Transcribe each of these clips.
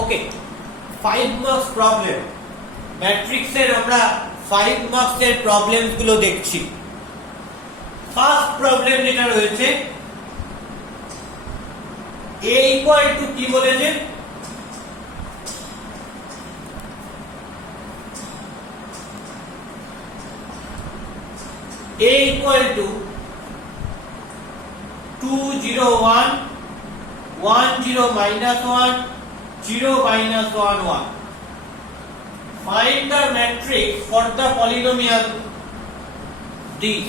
ওকে, 5 marks problem. ম্যাট্রিক্সের আমরা 5 মার্কসের প্রবলেমস গুলো দেখছি। ফার্স্ট প্রবলেম যেটা রয়েছে, a ইকুয়াল টু কি বলেছে? a equal to 2 0 1 1 0 minus 1 0 minus 1 1. Find the matrix for the polynomial this.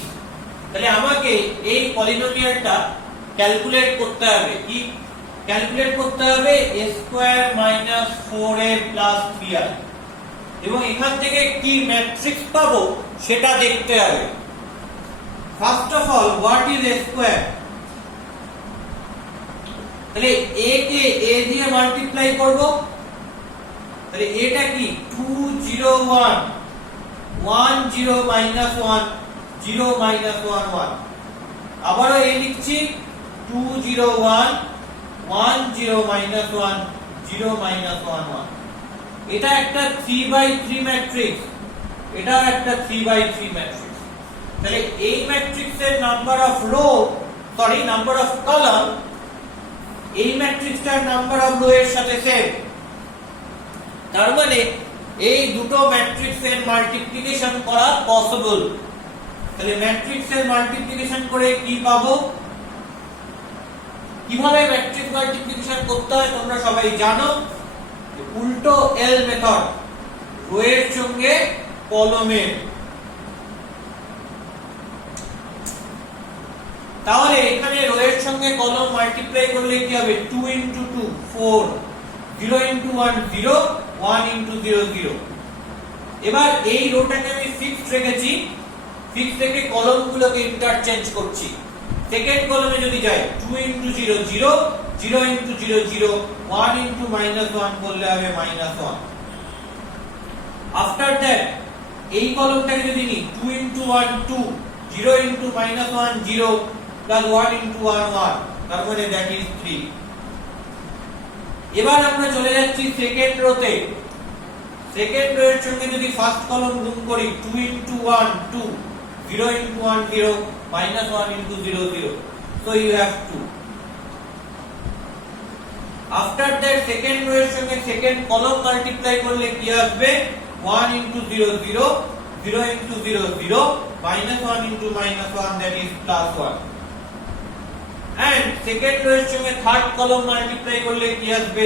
তাহলে আমাকে এই পলিনোমিয়ালটা ক্যালকুলেট করতে হবে। কি ক্যালকুলেট করতে হবে? a square minus 4a plus 3i, এবং এখান থেকে কি ম্যাট্রিক্স পাবো সেটা দেখতে হবে। First of all, what is a square? তাহলে a কে a দিয়ে মাল্টিপ্লাই করব। তাহলে এটা কি 2 0 1 1 0 minus 1 0 minus 1 1। আবারও a লিখছি 2 0 1 1 0 minus 1 0 minus 1 1। এটা একটা 3/3 ম্যাট্রিক্স, এটা একটা 3/3 ম্যাট্রিক্স। তাহলে এই ম্যাট্রিক্সের number of rho, sorry number of column এই ম্যাট্রিক্সটার নাম্বার অফ রো এর সাথে সেম। তার মানে এই দুটো ম্যাট্রিক্সের মাল্টিপ্লিকেশন করা পসিবল। তাহলে ম্যাট্রিক্সের মাল্টিপ্লিকেশন করে কি পাবো? কিভাবে ম্যাট্রিক্স মাল্টিপ্লিকেশন করতে হয় তোমরা সবাই জানো, উল্টো এল মেথড, রো এর সঙ্গে কলমের। তাহলে এখানে রো এর সঙ্গে কলম মাল্টিপ্লাই করলে কি হবে? 2 into 2 4, 0 into 1 0, 1 into 0 0। এবার এই রোটাকে আমি ফিক্সড রেখেছি, ফিক্সড রেখে কলমগুলোকে ইন্টারচেঞ্জ করছি। সেকেন্ড কলমে যদি যাই 2 into 0 0, 0 into 0 0, 1 into -1 করলে হবে -1। আফটার দ্যাট এই কলমটাকে যদি নিই 2 into 1 2, 0 into -1 0, plus 1 into 1 1, তার মানে that is 3। এবার আমরা চলে যাচ্ছি সেকেন্ড রোতে। সেকেন্ড রো এর সঙ্গে যদি ফার্স্ট কলম গুণ করি 2 into 1 2, 0 into 1 0, -1 into 0 0, so you have 2। After that second rho এর সঙ্গে সেকেন্ড কলম মাল্টিপ্লাই করলে কি আসবে? 1 into 0 0, 0 into 0 0, -1 into -1, that is +1। and second row এর সঙ্গে থার্ড কলম মাল্টিপ্লাই করলে কি আসবে?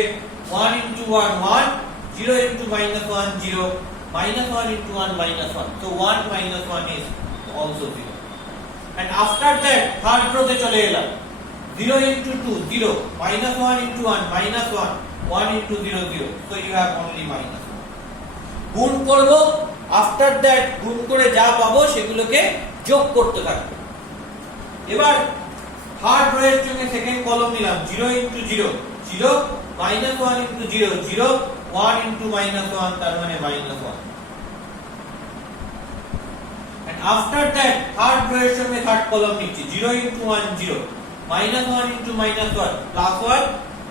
1 into 1 1, 0 into -1 0, -1 into 1 -1, so 1 -1 is also 0। and after that third row তে চলে এলাম, 0 into 2 0, -1 into 1 -1, 1 into 0 0, so you have only -1। গুণ করব, আফটার দ্যাট গুণ করে যা পাবো সেগুলোকে যোগ করতে থাকবো। এবার থার্ড রো এর সঙ্গে সেকেন্ড কলম নিলাম, 0 into 0 0, -1 into 0 0, 1 into -1, তার মানে -1। and after that third rho এর সঙ্গে থার্ড কলম নিচ্ছি, 0 into 1 0, -1 into -1 +1,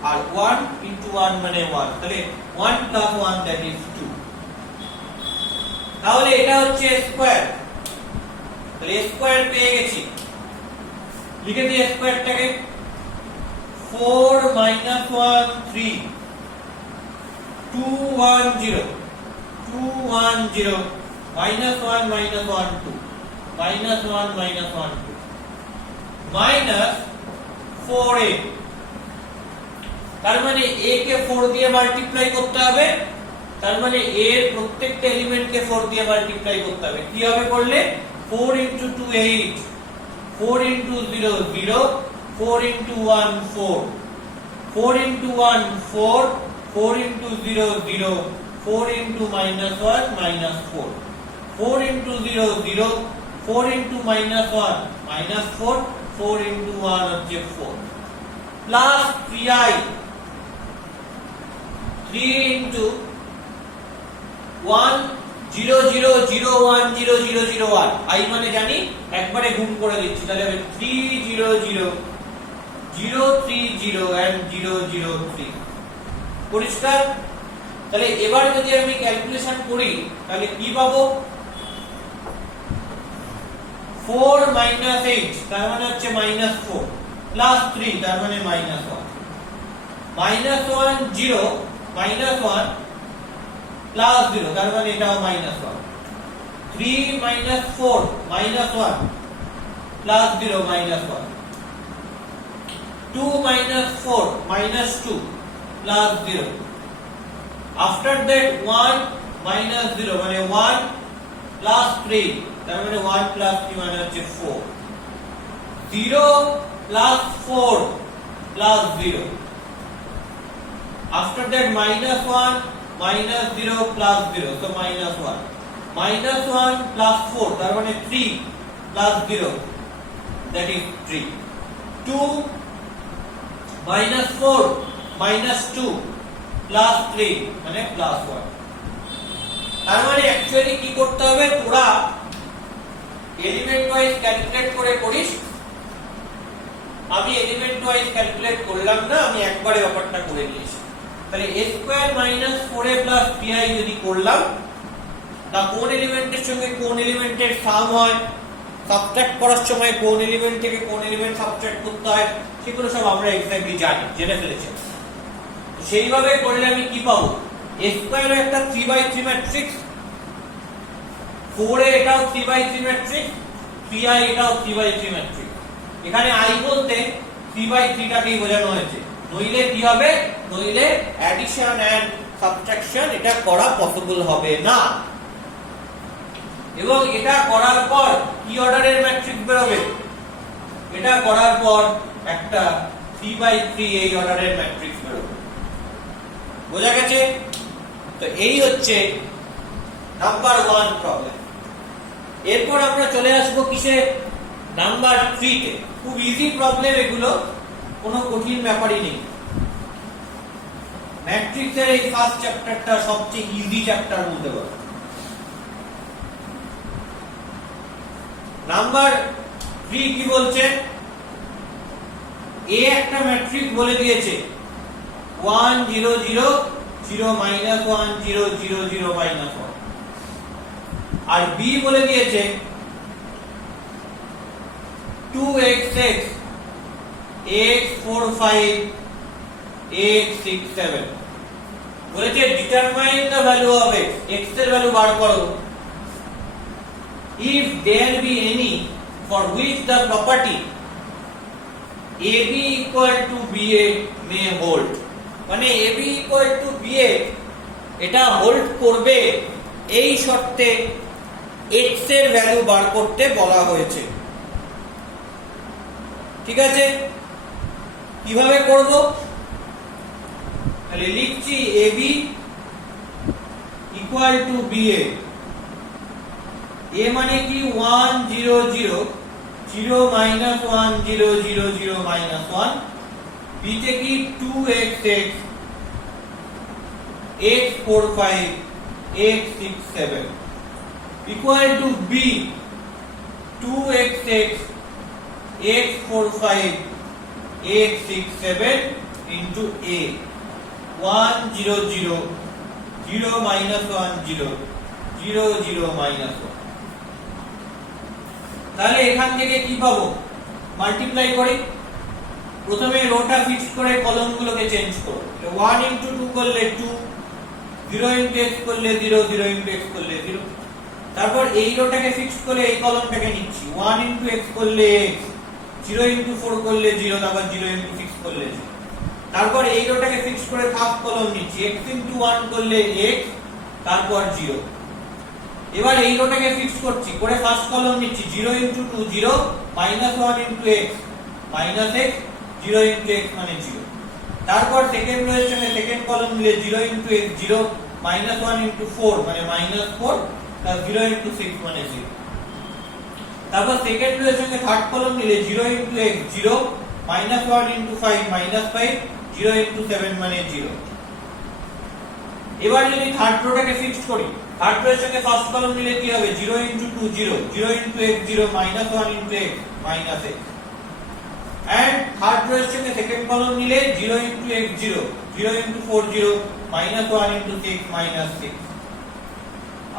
আর 1 into 1 মানে 1, তাহলে 1 plus 1, that is 2। তাহলে এটা হচ্ছে স্কয়ার। তাহলে স্কয়ার পেয়ে গেছি, লিখে দিই স্কয়ারটাকে 4 -1 3, 2 1 0, 2 1 0, -1 -1 2, -1 -1 2, -4a। তার মানে a কে 4 দিয়ে মাল্টিপ্লাই করতে হবে, তার মানে a এর প্রত্যেকটা এলিমেন্টকে 4 দিয়ে মাল্টিপ্লাই করতে হবে। কি হবে করলে? 4 into 2 8, 4 into 0 0, 4 into 1 4, 4 into 1 4, 4 into 0 0, 4 into -1 -4, 4 into 0 0, 4 into -1 -4, 4 into 1 হচ্ছে 4, plus 3i, 3 into 1 0 0 0 1 0 0 0 1, i মানে জানি, একবারে গুণ করে দিচ্ছি, তাহলে হবে 3 0 0 0 3 0 and 0 0 3। পরিষ্কার? তাহলে এবার যদি আমি ক্যালকুলেশন করি তাহলে কি পাবো? 4 minus 8 তার মানে হচ্ছে -4 প্লাস 3 তার মানে -1 -1 0 -1 প্লাস 0 তার মানে এটাও -1 3 -4 -1 plus 0 -1 2 -4 -2 plus 0 after that 1 minus 0 মানে 1 plus 3 তার মানে 1 plus 3 মানে হচ্ছে 4 0 plus 4 plus 0 after that minus 1 minus 0 plus 0 so minus 1 minus 1 plus 4 তার মানে 3 plus 0 that is 3 2 minus 4 minus 2 plus 3 মানে plus 1 তার মানে অ্যাকচুয়ালি কি করতে হবে তোরা এলিমেন্ট ওয়াইজ ক্যালকুলেট করে করিস আমি এলিমেন্ট ওয়াইজ ক্যালকুলেট করলাম না আমি একবারে ব্যাপারটা করে নিয়েছি তাহলে a square minus 4a plus bi যদি করলাম তা কোন এলিমেন্টের সঙ্গে কোন এলিমেন্টের সাম হয় সাবট্রাক্ট করার সময় কোন এলিমেন্ট থেকে কোন এলিমেন্ট সাবট্রাক্ট করতে হয় সেগুলো সব আমরা এক্স্যাক্টলি জানি জেনে ফেলেছি সেইভাবে করলে আমি কি পাবো a স্কয়ার একটা 3/3 ম্যাট্রিক্স 4 এ এটাও 3/3 ম্যাট্রিক্স 3i এটাও 3/3 ম্যাট্রিক্স এখানে i বলতে 3/3 টাকেই বোঝানো হয়েছে নইলে কি হবে নইলে অ্যাডিশন এন্ড সাবট্রাকশন এটা করা পসিবল হবে না এবং এটা করার পর কি অর্ডারের ম্যাট্রিক্স বের হবে এটা করার পর একটা 3/3 এই অর্ডারের ম্যাট্রিক্স বের হবে বোঝা গেছে তো এই হচ্ছে নাম্বার 1 প্রবলেম এরপর আমরা চলে আসব কিসে নাম্বার 3 তে খুব ইজি প্রবলেম এগুলো কোনো কঠিন ব্যাপারই নেই ম্যাট্রিক্সের এই ফার্স্ট চ্যাপ্টারটা সবচেয়ে ইজি চ্যাপ্টার বলতে পারো নাম্বার 3 কি বলছে এ একটা ম্যাট্রিক্স বলে দিয়েছে 1 0 0 0 -1 0 0 0 -1 আর b বলে দিয়েছে 2x x x 4 5 x 6 7 বলেছে determine the value of x x এর ভ্যালু বার করো if there be any for which the property ab equal to ba may hold মানে ab equal to ba এটা hold করবে এই শর্তে x এর value বার করতে বলা হয়েছে ঠিক আছে কিভাবে করব তাহলে লিখছি ab equal to ba a মানে কি 1 0 0 0 -1 0 0 0 -1 b তে কি 2x x x 4 5 x 6 7 equal to b 2x x x 4 5 x 6 7 into a 1 0 0 0 -1 0 0 0 -1 তাহলে এখান থেকে কি পাবো মাল্টিপ্লাই করি প্রথমে রোটা ফিক্স করে কলমগুলোকে চেঞ্জ করব 1 into 2 করলে 2 0 into x করলে 0 0 into x করলে 0 তারপর এই রোটাকে ফিক্স করে এই কলমটাকে নিচ্ছি 1 into x করলে x 0 into 4 করলে 0 তারপর 0 into 6 করলে 0 তারপর এই রোটাকে ফিক্স করে থার্ড কলম নিচ্ছি x into 1 করলে x তারপর 0 এবার এই রোটাকে ফিক্স করছি করে ফার্স্ট কলম নিচ্ছি 0 into 2 0 -1 into x -x 0 into x মানে 0 তারপর সেকেন্ড রোয়ের সঙ্গে সেকেন্ড কলম নিলে 0 into x 0 -1 into 4 মানে -4 প্লাস 0 into 6 মানে 0 তারপর সেকেন্ড রোয়ের সঙ্গে থার্ড কলম নিলে 0 into x 0 -1 into 5 -5 0 into 7 মানে 0 এবার যদি থার্ড রোটাকে ফিক্স করি থার্ড রোয়ের সঙ্গে ফার্স্ট কলম নিলে কি হবে 0 into 2 0 0 into x 0 -1 into x -x and third রোয়ের সঙ্গে সেকেন্ড কলম নিলে 0 into x 0 0 into 4 0 minus 1 into 6 minus 6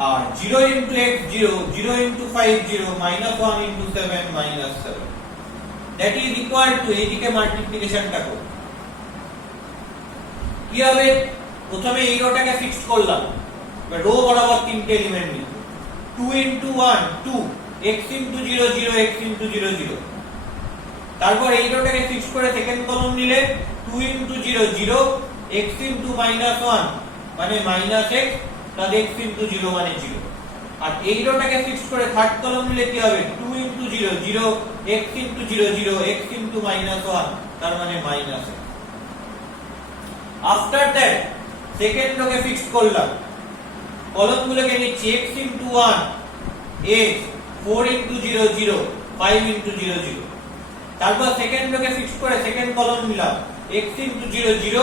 R 0 into x 0 0 into 5 0 minus 1 into 7 minus 7 that is equal to এইদিকে মাল্টিপ্লিকেশনটা করব কি হবে প্রথমে এই রোটাকে ফিক্সড করলাম রো বরাবর তিনটে এলিমেন্ট নিব 2 into 1 2 x into 0 0 x into 0 0 তারপর এই রোটাকে ফিক্সড করে সেকেন্ড কলাম নিলে 2 into 0 0 x into minus 1 মানে minus x plus x into 0 মানে 0 আর এই রোটাকে ফিক্সড করে থার্ড কলাম নিলে কি হবে 2 into 0 0 x into 0 0 x into minus 1 তার মানে minus x after that second রোকে ফিক্সড করলাম কলামগুলোকে নিচ্ছি x into 1 x 4 into 0 0 5 into 0 0 তারপর সেকেন্ড রোকে ফিক্সড করে সেকেন্ড কলাম নিলাম x into 0 0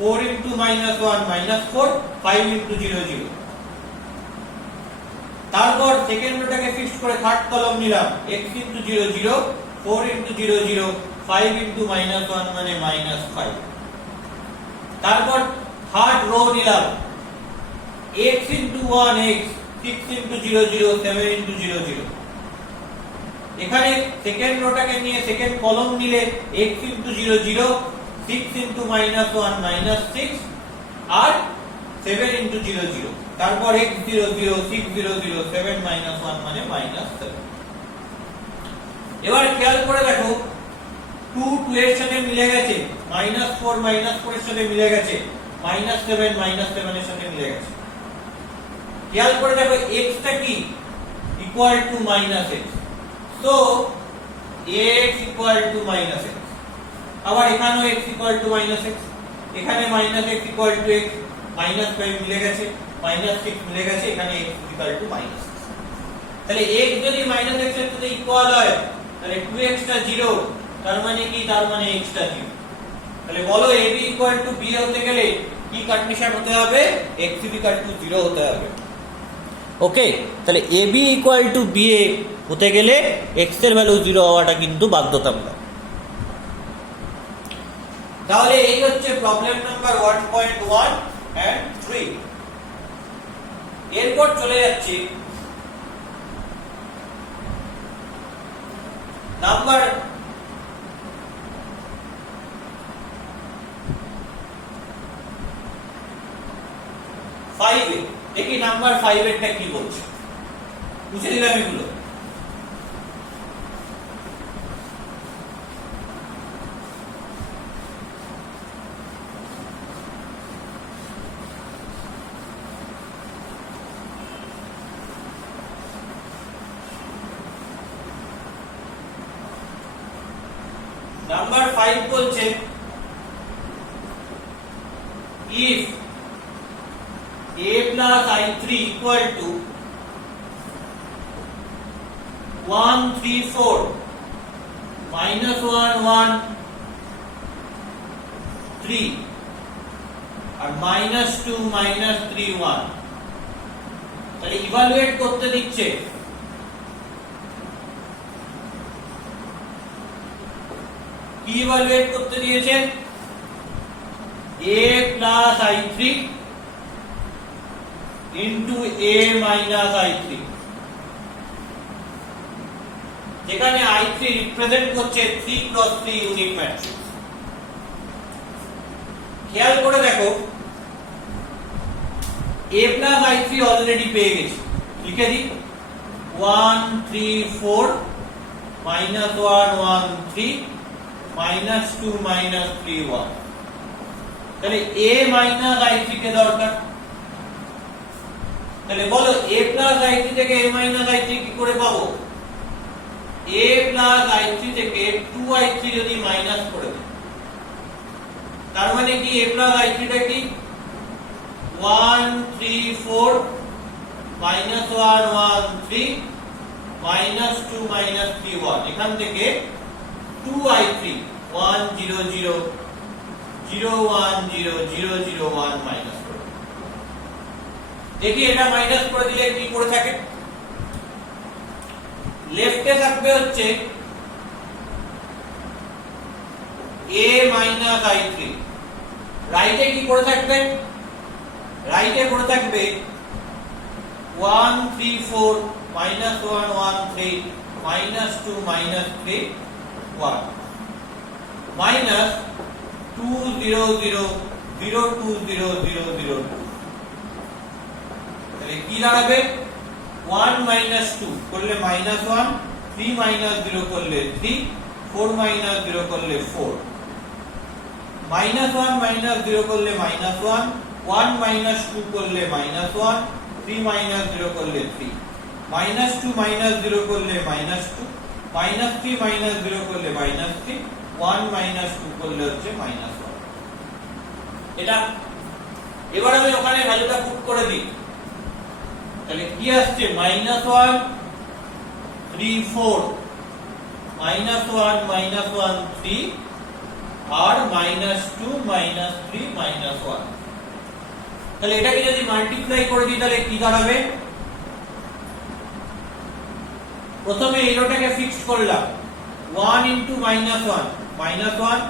4 into minus 1 minus 4 5 into 0 0 তারপর সেকেন্ড রোটাকে ফিক্সড করে থার্ড কলাম নিলাম x into 0 0 4 into 0 0 5 into minus 1 মানে minus 5 তারপর থার্ড রো নিলাম x into 1 x 6 into 0 0 7 into 0 0 এখানে সেকেন্ড রোটাকে নিয়ে সেকেন্ড কলাম নিলে x into 0 0 6 into minus 1 minus 6 আর 7 into 0 0 তারপর x 0 0 6 0 0 7 minus 1 মানে minus 7 এবার খেয়াল করে দেখো 2 2 এর সাথে মিলে গেছে -4 -4 এর সাথে মিলে গেছে -7 -7 এর সাথে মিলে গেছে খেয়াল করে দেখো x টা কি equal to -x so x equal to -x আবার এখানেও x ইকুয়াল টু -x এখানে -x ইকুয়াল টু x -5 মিলে গেছে -6 মিলে গেছে এখানে x ইকুয়াল টু -6 তাহলে x যদি -x এর সাথে ইকুয়াল হয় তাহলে 2x টা 0 তার মানে কি তার মানে x টা 0 তাহলে বলো ab ইকুয়াল টু b হতে গেলে কি কন্ডিশন হতে হবে x ইকুয়াল টু 0 হতে হবে ওকে তাহলে ab ইকুয়াল টু b হতে গেলে x এর ভ্যালু 0 হওয়াটা কিন্তু বাধ্যতামূলক তাহলে এই হচ্ছে প্রবলেম নাম্বার 1.1 এন্ড 3 এরপর চলে যাচ্ছে নাম্বার 5 এ দেখি নাম্বার 5 এরটা কি বলছে বুঝে দিলাম এগুলো নাম্বার 5 বলছে if a plus i3 equal to 1 3 4 minus 1 1 3 R minus 2 minus 3 1 তাহলে ইভালুয়েট করতে দিচ্ছে কি ইভালুয়েট করতে দিয়েছে a plus i3 into a minus i3 যেখানে i3 রিপ্রেজেন্ট করছে 3 cross 3 ইউনিট ম্যাট্রিক্স খেয়াল করে দেখো a plus i3 অলরেডি পেয়ে গেছি লিখে দিই 1 3 4 minus 1 1 3 minus 2 minus 3 1 তাহলে a minus i3 কে দরকার তাহলে বলো a plus i3 থেকে a minus i3 কি করে পাবো a plus i3 থেকে 2i3 যদি মাইনাস করে দেই তার মানে কি a plus i3 টা কি 1 3 4 minus 1 1 3 minus 2 minus 3 1 এখান থেকে 2i3 1 0 0 0 1 0 0 0 1 মাইনাস করে দেখি এটা মাইনাস করে দিলে কি করে থাকে লেফটে থাকবে হচ্ছে a minus i3 রাইটে কি করে থাকবে? রাইটে করে থাকবে 1 3 4 -1 1 3 -2 -3 1 minus 2 0 0 0 2 0 0 0 2 তাহলে কি দাঁড়াবে 1 minus 2 করলে -1 3 minus 0 করলে 3 4 minus 0 করলে 4 -1 minus 0 করলে -1 1 minus 2 করলে -1 3 minus 0 করলে 3 -2 minus 0 করলে -2 -3 minus 0 করলে -3 1 minus 2 করলে হচ্ছে -1 এটা এবার আমি ওখানে ভ্যালুটা পুট করে দিই তাহলে কি আসছে -1 3 4 -1 -1 3 আর -2 -3 -1 তাহলে এটাকে যদি মাল্টিপ্লাই করে দিই তাহলে কি দাঁড়াবে প্রথমে এই রোটাকে ফিক্সড করলাম 1 into -1 -1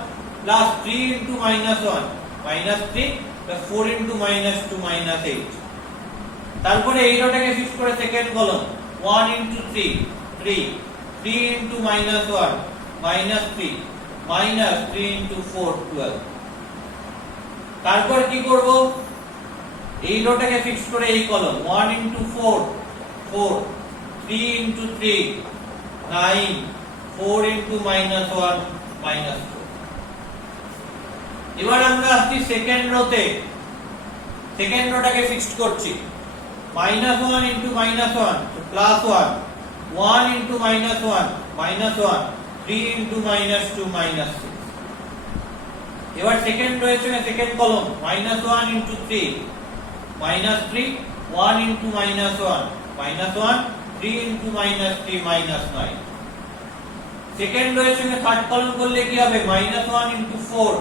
plus 3 into -1 -3 plus 4 into -2 -8 তারপরে এই রোটাকে ফিক্স করে second column 1 into 3 3 3 into -1 -3 -3 into 4 12 তারপর কি করব এই রোটাকে ফিক্স করে এই কলাম 1 into 4 4 3 into 3 9 4 into -1 -4 এবার আমরা আসছি সেকেন্ড রোতে সেকেন্ড রোটাকে ফিক্সড করছি -1 into -1 +1 1 into -1 -1 3 into -2 -6 এবার সেকেন্ড রয়েছে second column -1 into 3 -3 1 into -1 -1 3 into -3 -9 second রয়েছে থার্ড কলাম করলে কি হবে -1 into 4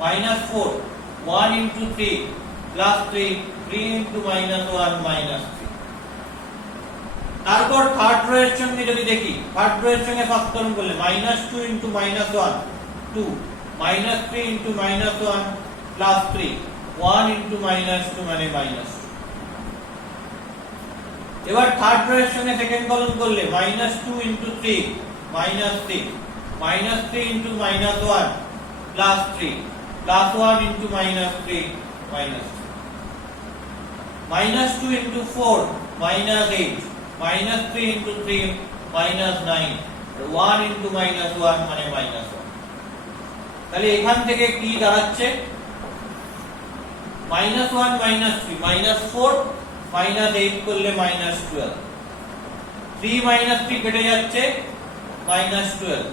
-4 1 into 3 +3 3 into -1 -3 তারপর থার্ড রোয়ের সঙ্গে যদি দেখি থার্ড রোয়ের সঙ্গে ফার্স্ট কলাম করলে -2 into -1 2 -3 into -1 +3 1 into -2 মানে -2 এবার থার্ড রোয়ের সঙ্গে সেকেন্ড কলাম করলে -2 into 3 -6 -3 into -1 +3 +1 into -3 -2 into 4 -8 -3 into 3 -9 1 into -1 মানে -1 তাহলে এখান থেকে কি দাঁড়াচ্ছে -1 -3 -4 -8 করলে -12 3 -3 কেটে যাচ্ছে -12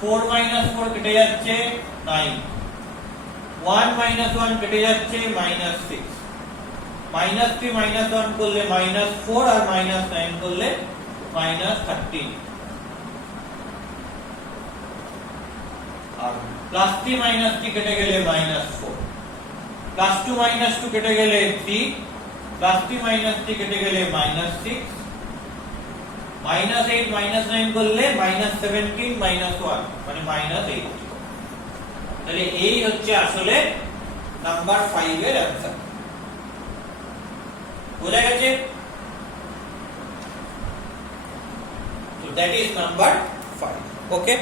4 -4 কেটে যাচ্ছে 9 1 -1 কেটে যাচ্ছে -6 -3 -1 করলে -4 আর -9 করলে -13 আর +3 -3 কেটে গেলে -4 +2 -2 কেটে গেলে 3 +3 -3 কেটে গেলে -6 -8 -9 করলে -17 -1 মানে -8 তাহলে এই হচ্ছে আসলে নাম্বার 5 এর অ্যানসার বোঝা গেছে so that is number 5 okay